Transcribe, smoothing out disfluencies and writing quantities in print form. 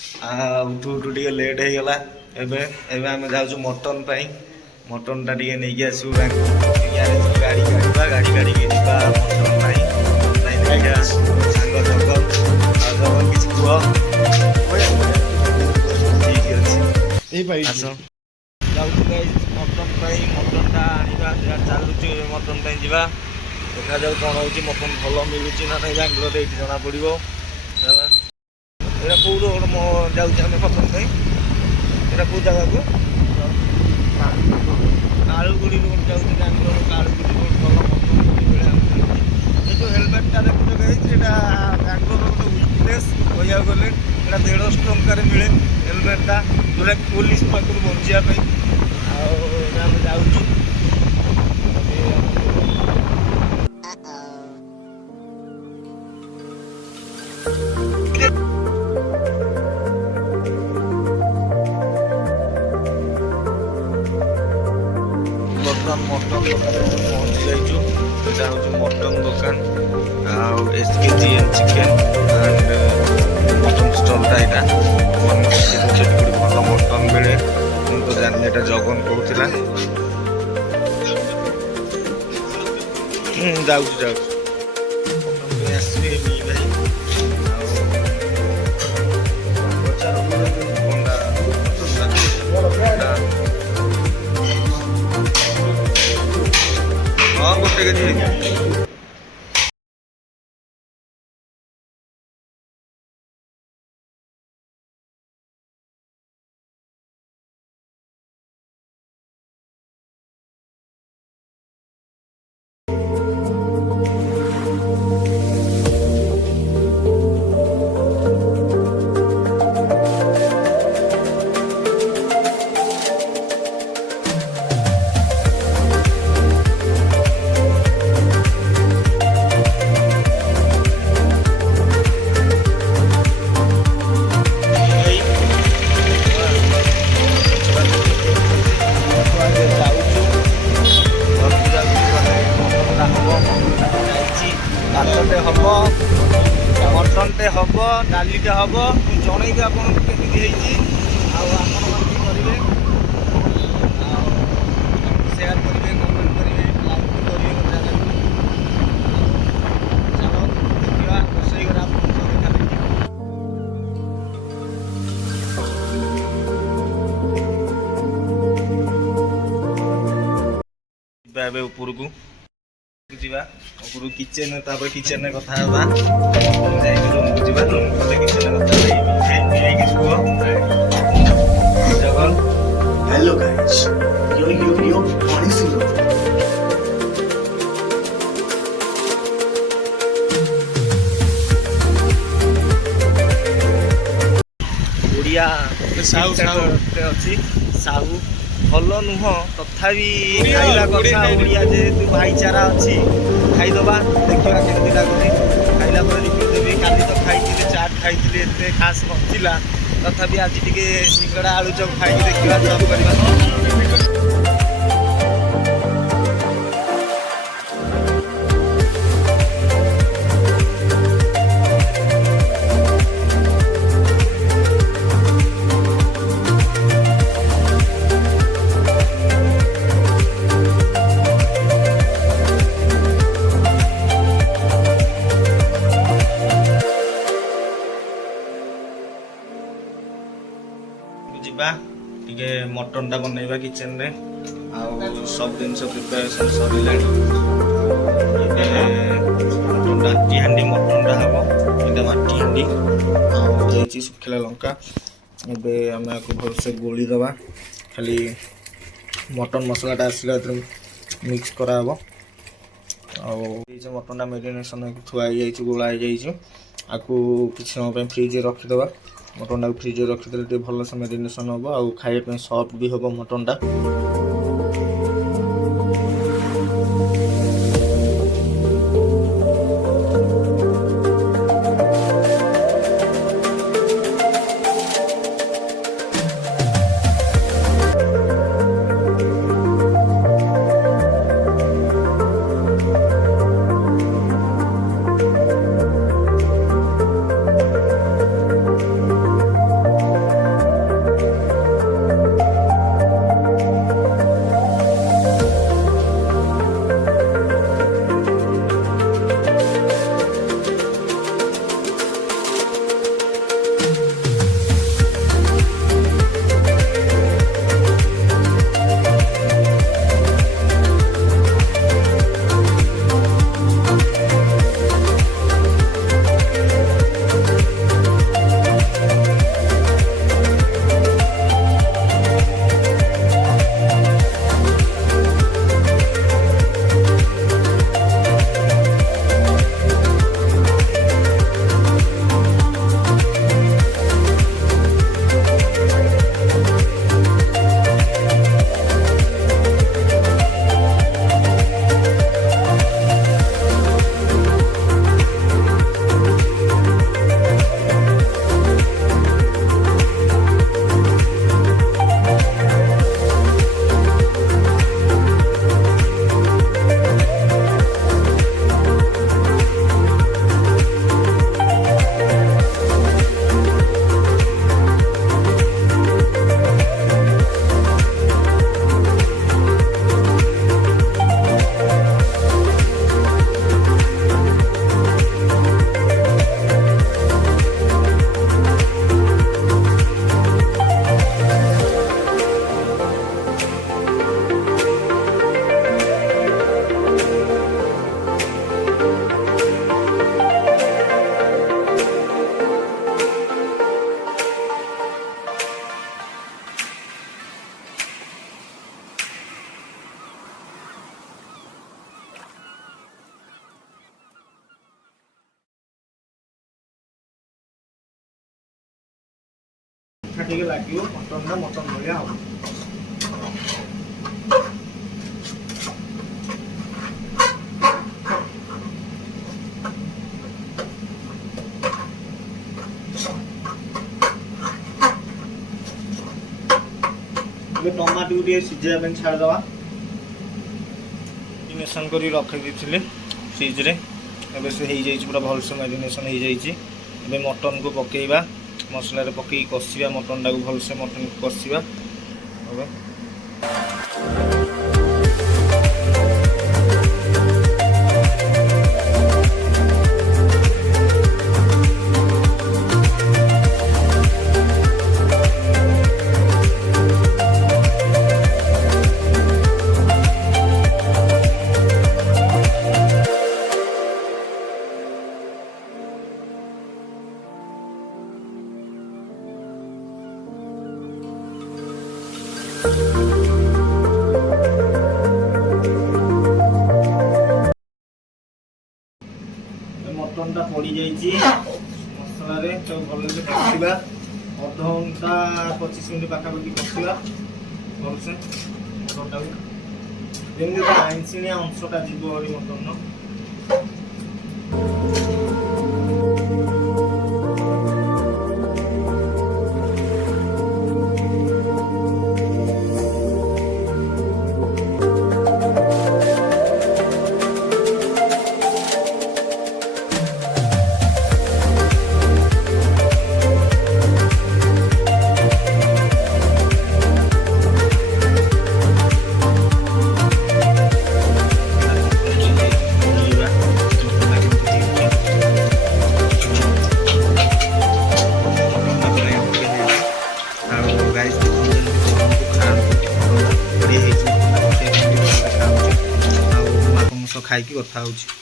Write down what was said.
उठू उठू टे लेट हो गला एबे आम जाऊँ मटन मटन टा टे नहीं आसू गाड़ी गाड़ी गाड़ी मटन सांग जग किसी कह ठीक अच्छे आस जाऊँ मटन मटनटा आना चलुचे मटन जा देखा जाऊ कौन हो मटन भल मिलूँ ना नहीं बांग्लोर ये जना पड़ो यहाँ कौट जाऊँ आम मटन यहाँ कौ जगह को कालुगुड़ी रोड जाऊँ बांग्लोर कालुगुड़ी रोड भल मटन मिले ये जो हेलमेटा देखुच बांग्लोर गोटे वीकनेस कह गले यहाँ 150 टंकार मिले हेलमेटा जोटा पुलिस पाखर बचापी आम जाऊँ बर्तमान मटन दुकान पहुँची जाइए हूँ मटन दुकान SKG and chicken and mutton स्टलटा यहाँ भल मटन मिले तो जानी यहाँ जगन कहला जाऊँ आसवे भाई हाँ गोटे के मटनटे हम डालीटे हम जनइबी आपको केमी करेंगे सेयार करेंगे कमेंट करेंगे लाइक करेंगे चलो देखा रोषे घर आप देखा ऊपर को जा किचेन किचेन कथा रूम को जा रूम किचेन कथा हेलो गाइस यो मॉर्निंग सिंगर ओडिया अच्छी साहू भल नुह तथापि खाइला कथा ओडिया जेहेतु भाईचारा अच्छी खाईदबा देखा केमती लगुच खाइला रिव्यू देवी काली तो खाई चाट खाई एत खास नथिला तथापि आज टे सिंगड़ा आलू चप खाई देखा जब करवा मटन टा बनइबा किचन रे सब जिन प्रिपेरेसन सर माटी हांडी मटन टा हम ये माटी हांडी आई सुखिला लंका एवं आम आपको भलसे गोली दबा खाली मटन मसलाटा आसला मिक्स कराब मटन टा मेरिनेसन थुआई गोला आपको किसी समय फ्रिज रखीदबा मटन टाक फ्रिज रखीदे भल से मेरिनेसन हम आ खाइबा सॉफ्ट भी हम मटन टा ପିଠା ଟିକେ ଲାଗିବ ମଟନଟା ମଟନ ଭଳିଆ ହବ। ଏବେ ଟମାଟୋକୁ ଟିକେ ସିଝେଇବା ପାଇଁ ଛାଡ଼ିଦେବା। ମ୍ୟାରିନେସନ୍ କରି ରଖିଦେଇଥିଲି ଫ୍ରିଜ୍ରେ, ଏବେ ସେ ହେଇଯାଇଛି ପୁରା ଭଲସେ ମ୍ୟାରିନେସନ୍ ହେଇଯାଇଛି। ଏବେ ମଟନକୁ ପକେଇବା, ମସଲାରେ ପକେଇକି କଷିବା ମଟନଟାକୁ ଭଲସେ, ମଟନକୁ କଷିବା। ଏବେ ମଟନଟା ପଡ଼ିଯାଇଛି ମସଲାରେ, ତାକୁ ଭଲସେ କଷିବା। ଅଧଘଣ୍ଟା 25 ମିନିଟ୍ ପାଖାପାଖି କଷିବା ଭଲସେ ମଟନଟାକୁ, ଯେମିତି ତା ଆଇଁଷିଣିଆ ଅଂଶଟା ଯିବ ହେରି ମଟନର। ଖାଇକି କଥା ହଉଛି।